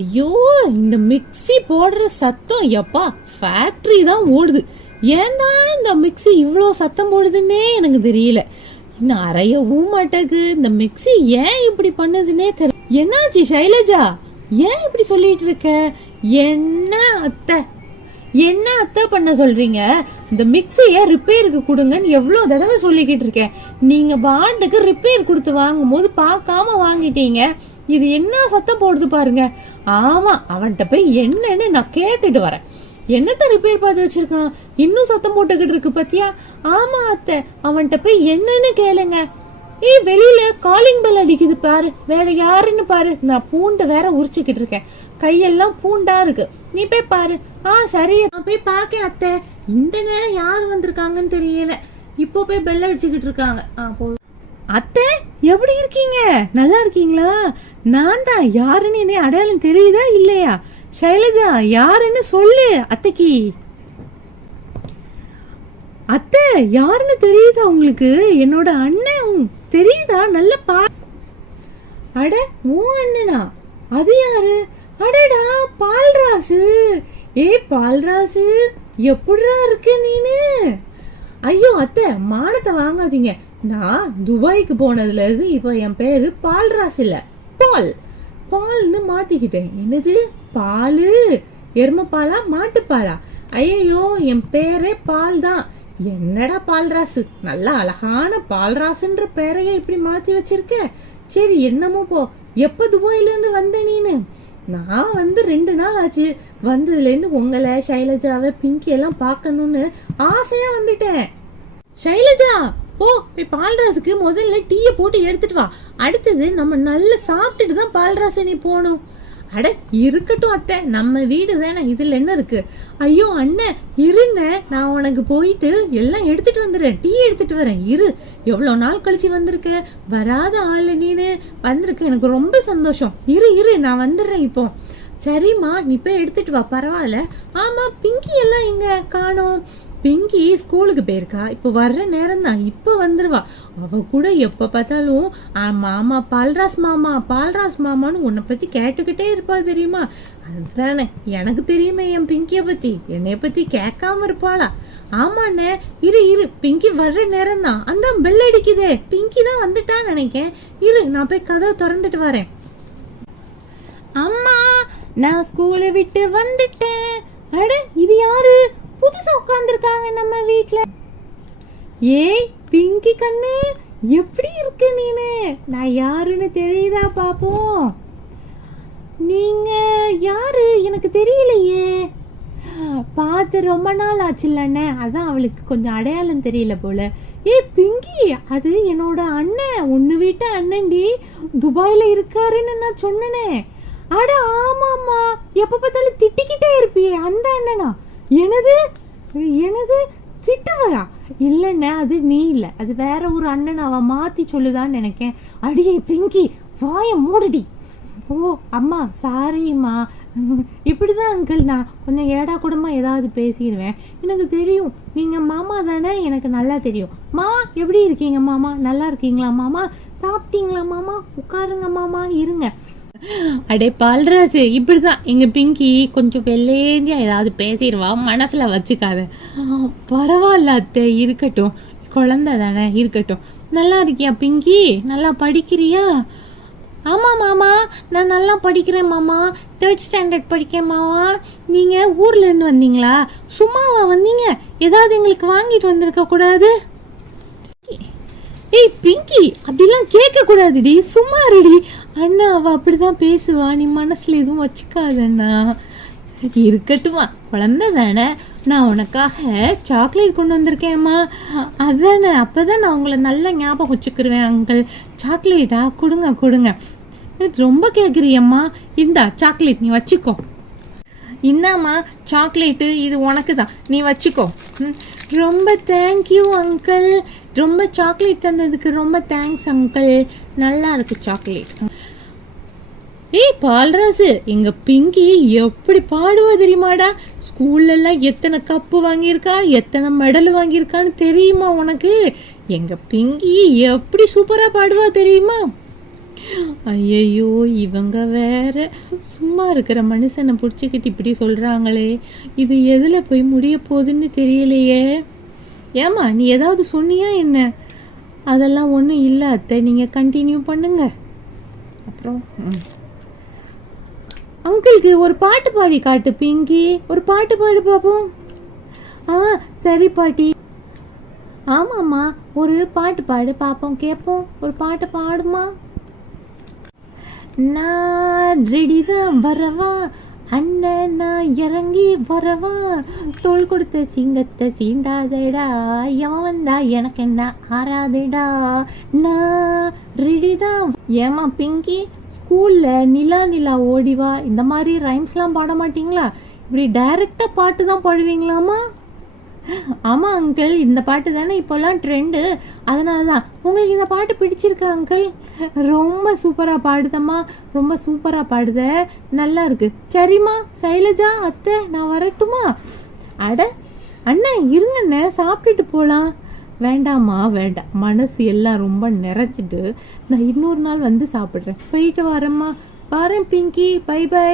ஐயோ, இந்த மிக்ஸி போடுற சத்தம் எப்பா ஃபேக்டரி தான் ஓடுது. ஏன்னா இந்த மிக்ஸி இவ்வளோ சத்தம் போடுதுன்னே எனக்கு தெரியல. இன்னும் அரையவும் மாட்டேங்குது. இந்த மிக்ஸி ஏன் இப்படி பண்ணுதுன்னே தெரியல. என்னாச்சு சைலஜா, ஏன் இப்படி சொல்லிட்டு இருக்க? என்ன அத்தை, என்ன அத்தை பண்ண சொல்றீங்க? இந்த மிக்ஸிய ரிப்பேருக்கு கொடுங்கன்னு எவ்வளவு தடவை சொல்லிக்கிட்டு இருக்கேன். நீங்க பாண்டுக்கு ரிப்பேர் கொடுத்து வாங்கும் போது பார்க்காம வாங்கிட்டீங்க. இது என்ன சத்தம் போடுது பாருங்க. ஆமா, அவன்கிட்ட போய் என்னன்னு நான் கேட்டுட்டு வரேன். என்னத்த ரிப்பேர் பார்த்து வச்சிருக்கான், இன்னும் சத்தம் போட்டுக்கிட்டு இருக்கு பத்தியா? ஆமா அத்தை, அவன்கிட்ட போய் என்னன்னு கேளுங்க. வெளியில காலிங் பெல் அடிக்குது பாரு, வேற யாருன்னு பாரு. நான் பூண்டை வேற உரிச்சுக்கிட்டு இருக்கேன், கையெல்லாம் பூண்டா இருக்கு. நீ போய் பாரு. சரி, நான் போய் பாக்க அத்தை. இந்த நேரம் யாரு வந்திருக்காங்கன்னு தெரியல. இப்போ போய் பெல் அடிச்சுக்கிட்டு இருக்காங்க. அத்தை, எப்படி இருக்கீங்க? நல்லா இருக்கீங்களா? நான் தான். யாருன்னு என்ன அடையாளம் தெரியுதா இல்லையா? சைலஜா, யாருன்னு சொல்லு அத்தைக்கு. அத்தை, யாருன்னு தெரியுதா உங்களுக்கு? என்னோட அண்ணன் தெரியுதா? நல்ல அட, உன் அண்ணனா? அது யாரு? அடடா, பால்ராசு. பால்ராசு, எப்படிடா இருக்கு நீனு? ஐயோ அத்தை, மானத்தை வாங்காதீங்க. நான் துபாய்க்கு போனதுல இருந்து இப்ப என் பேரு பால்ராஸ் இல்ல, பால். பால்னு மாத்திக்கிட்டேன். என்னது பாலு? எருமைப்பாலா மாட்டுப்பாலா? ஐயோ, என் பேரே பால் தான். என்னடா பால்ராசு, நல்ல அழகான பால்ராசுன்ற பேரைய இப்படி மாத்தி வச்சிருக்க. சரி, என்னமோ போ. எப்ப துபாயில இருந்து வந்த நீனு? நான் வந்து 2 நாள் ஆச்சு. வந்ததுல இருந்து உங்களை, சைலஜாவை, பிங்கி எல்லாம் பாக்கணும்னு ஆசையா வந்துட்டேன். சைலஜா, போய் பால்ராசுக்கு முதல்ல டீயை போட்டு எடுத்துட்டு வா. அடுத்தது நம்ம நல்லா சாப்பிட்டுட்டு தான் பால்ராச நீ போகணும். அட, இருக்கட்டும் அத்தை, நம்ம வீடு தானே, இதுல என்ன இருக்கு? ஐயோ அண்ணன், இருண்ண, நான் உனக்கு போயிட்டு எல்லாம் எடுத்துட்டு வந்துடுறேன். டீ எடுத்துட்டு வரேன், இரு. எவ்வளவு நாள் கழிச்சு வந்திருக்க, வராத ஆளு நீனு வந்திருக்க, எனக்கு ரொம்ப சந்தோஷம். இரு, நான் வந்துடுறேன் இப்போ. சரிம்மா, நீ போய் எடுத்துட்டு வா, பரவாயில்ல. ஆமா, பிங்கி எல்லாம் எங்க காணோம்? பிங்கி ஸ்கூலுக்கு போயிருக்கா, இப்ப வர்ற நேரம் தான், இப்ப வந்துருவா. அவ கூட எப்ப பார்த்தாலும் மாமா, பால்ராஸ் மாமான்னு உன்னை பத்தி கேட்டுக்கிட்டே இருப்பா, தெரியுமா? அதுதானே எனக்கு தெரியுமே என் பிங்கிய பத்தி. என்னைய பத்தி கேட்காம இருப்பாளா? ஆமாண்ணே, இரு, பிங்கி வர்ற நேரம் தான். அந்த பெல் அடிக்குதே, பிங்கி தான் வந்துட்டான்னு நினைக்கேன். இரு, நான் போய் கதவை திறந்துட்டு வரேன். அம்மா, நான் ஸ்கூலை விட்டு வந்துட்டேன். அட, இது யாரு? புதுசா உட்கார்ந்துருக்காங்க நம்ம வீட்ல. பிங்கி கண்ணு, எப்படி இருக்கு நீனு? நான் யாருன்னு தெரியுதா பாப்போம்? நீங்க யாரு எனக்கு தெரியலையே. பார்த்து ரொம்ப நாள் ஆச்சுல்லண்ணே, அதான் அவளுக்கு கொஞ்சம் அடையாளம் தெரியல போல. பிங்கி, அது என்னோட அண்ணன், உன்னு வீட்டு அண்ணன்டி, துபாயில இருக்காருன்னு நான் சொன்னனே. அட ஆமாமா, எப்ப பார்த்தாலும் திட்டிக்கிட்டே இருப்பியே, அந்த அண்ணனா? எனது திட்டுவா? இல்லண்ணே, அது நீ இல்ல, அது வேற ஒரு அண்ணன். அவ மாத்தி சொல்லுதான்னு நினைக்கேன். அடியே பிங்கி, வாய மூடுடி. அம்மா, சாரிம்மா. இப்படிதான் அங்கிள், நான் கொஞ்சம் ஏடா கூடமா ஏதாவது பேசிடுவேன். எனக்கு தெரியும், நீங்க மாமா தானே, எனக்கு நல்லா தெரியும். மாமா, எப்படி இருக்கீங்க மாமா? நல்லா இருக்கீங்களா மாமா? சாப்பிட்டீங்களா மாமா? உட்காருங்க மாமா, இருங்க. அடே பால்ராஜ், இப்படிதான் எங்க பிங்கி கொஞ்சம் வெள்ளேந்தியா ஏதாவது பேசிடுவா, மனசுல வச்சுக்காத. பரவாயில்ல அத்தை, இருக்கட்டும், குழந்தை தானே, இருக்கட்டும். நல்லா இருக்கியா பிங்கி? நல்லா படிக்கிறியா? ஆமா மாமா, நான் நல்லா படிக்கிறேன் மாமா. 3rd ஸ்டாண்டர்ட் படிக்கிறேன் மாமா. நீங்க ஊர்ல இருந்து வந்தீங்களா? சும்மாவா வந்தீங்க? ஏதாவது எங்களுக்கு வாங்கிட்டு வந்திருக்க கூடாது? பிங்கி, அப்படிலாம் கேட்க கூடாதுடி, சும்மா இருடி. அண்ணா, அவ அப்படிதான் பேசுவா, நீ மனசுல எதுவும் வச்சுக்காத அண்ணா. இருக்கட்டுமா, குழந்தை தானே. நான் உனக்காக சாக்லேட் கொண்டு வந்திருக்கேம்மா. அதானே, அப்பதான் நான் உங்களை நல்லா ஞாபகம் வச்சுக்கிருவேன். அங்கிள், சாக்லேட்டா? கொடுங்க. ரொம்ப கேட்குறியம்மா, இந்தா சாக்லேட், நீ வச்சுக்கோ. இந்தாம்மா சாக்லேட்டு, இது உனக்கு தான், நீ வச்சுக்கோ. ரொம்ப தேங்க்யூ அங்கிள், ரொம்ப சாக்லேட் தந்ததுக்கு ரொம்ப தேங்க்ஸ் அங்கிள். நல்லா இருக்கு சாக்லேட். பால்ராசு, எங்க பிங்கி எப்படி பாடுவா தெரியுமாடா? ஸ்கூல்ல எல்லாம் எத்தனை கப்பு வாங்கியிருக்கா, எத்தனை மெடல் வாங்கியிருக்கான்னு தெரியுமா உனக்கு? எங்க பிங்கி எப்படி சூப்பரா பாடுவா தெரியுமா? ஐயையோ இவங்க வேற சும்மா இருக்கிற மனுஷனை பிடிச்சிக்கிட்டு இப்படி சொல்றாங்களே, இது எதுல போய் முடிய போகுதுன்னு தெரியலையே. ஏமா நீ ஏதாவது சொன்னியா என்ன? அதெல்லாம் ஒன்றும் இல்லை அத்தை, நீங்க கண்டினியூ பண்ணுங்க. அப்புறம் அங்கிளுக்கு ஒரு பாட்டு பாடி காட்டு பிங்கி, ஒரு பாட்டு பாடு பாப்போம். சரி பாட்டி. ஆமாம்மா, ஒரு பாட்டு பாடு பாப்போம், கேட்போம். ஒரு பாட்டு பாடுமா. நான் ரெடிதான் வரவா அண்ணன், நான் இறங்கி வரவா, தோள் கொடுத்த சிங்கத்தை சீண்டாதடா, எவன் வந்தா எனக்கு என்ன ஆறாதடா, நான் ரெடிதான். ஏமா பிங்கி, ஸ்கூல்ல நிலா நிலா ஓடிவா இந்த மாதிரி ரைம்ஸ்லாம் பாட மாட்டீங்களா? இப்படி டைரக்டா பாட்டு தான் பாடுவீங்களாமா? ஆமா அங்கிள், இந்த பாட்டு தானே இப்போல்லாம் ட்ரெண்டு, அதனால தான். உங்களுக்கு இந்த பாட்டு பிடிச்சிருக்கா அங்கிள்? ரொம்ப சூப்பராக பாடுதம்மா, ரொம்ப சூப்பராக பாடுத, நல்லா இருக்கு. சரிம்மா சைலஜா அத்தை, நான் வரட்டுமா? அட அண்ணன் இருங்கண்ணே, சாப்பிட்டுட்டு போகலாம். வேண்டாம்மா வேண்டாம், மனசு எல்லாம் ரொம்ப நிறைச்சிட்டு நான் இன்னொரு நாள் வந்து சாப்பிட்றேன். போயிட்டு வரேம்மா. வரேன் பிங்கி, பை பை.